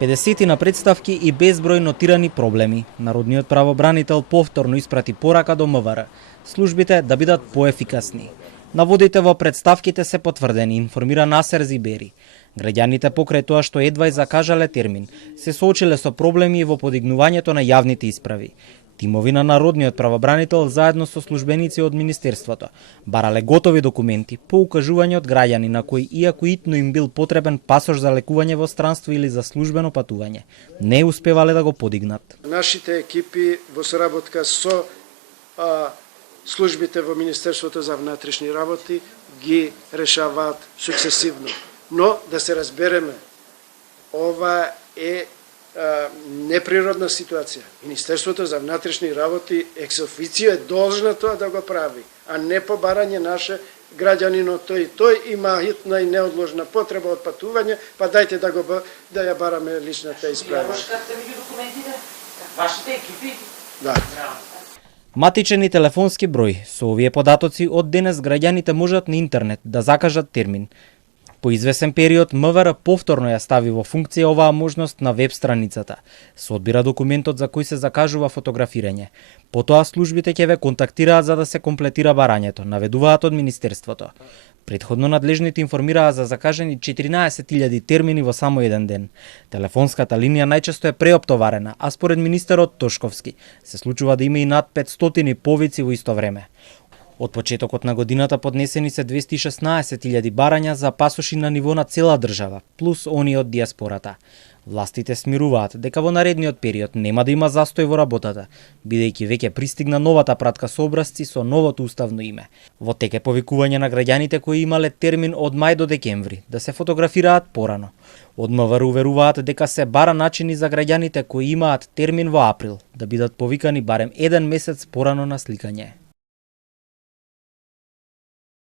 50 на представки и безброј нотирани проблеми. Народниот правобранител повторно испрати порака до МВР. Службите да бидат поефикасни. Наводите во представките се потврдени, информира Насер Зибери. Граѓаните покрај тоа што едва и закажале термин, се соочиле со проблеми и во подигнувањето на јавните исправи. Тимови на Народниот правобранител заедно со службеници од Министерството барале готови документи по укажување од граѓани на кои, иако итно им бил потребен пасош за лекување во странство или за службено патување, не успевале да го подигнат. Нашите екипи во соработка со службите во Министерството за внатрешни работи ги решаваат суксесивно. Но да се разбереме, ова е неприродна ситуација. Министерството за внатрешни работи екс официо е должно тоа да го прави, а не по барање наше граѓанино тој има хитна и неодложна потреба од патување, па дајте да ја бараме личната исправа. Вашите екипи? Да. Матичен и телефонски број. Со овие податоци од денес граѓаните можат на интернет да закажат термин. По извесен период МВР повторно ја стави во функција оваа можност на веб страницата. Се одбира документот за кој се закажува фотографирање. Потоа службите ќе ве контактираат за да се комплетира барањето, наведуваат од Министерството. Претходно надлежните информираа за закажани 14.000 термини во само еден ден. Телефонската линија најчесто е преоптоварена, а според министерот Тошковски се случува да има и над 500 повици во исто време. Од почетокот на годината поднесени се 216.000 барања за пасоши на ниво на цела држава, плюс они од диаспората. Властите смируваат дека во наредниот период нема да има застој во работата, бидејќи веќе пристигна новата пратка со образци со новото уставно име. Во тек е повикување на граѓаните кои имале термин од мај до декември да се фотографираат порано. Од МВР уверуваат дека се бара начини за граѓаните кои имаат термин во април да бидат повикани барем еден месец порано на сликање.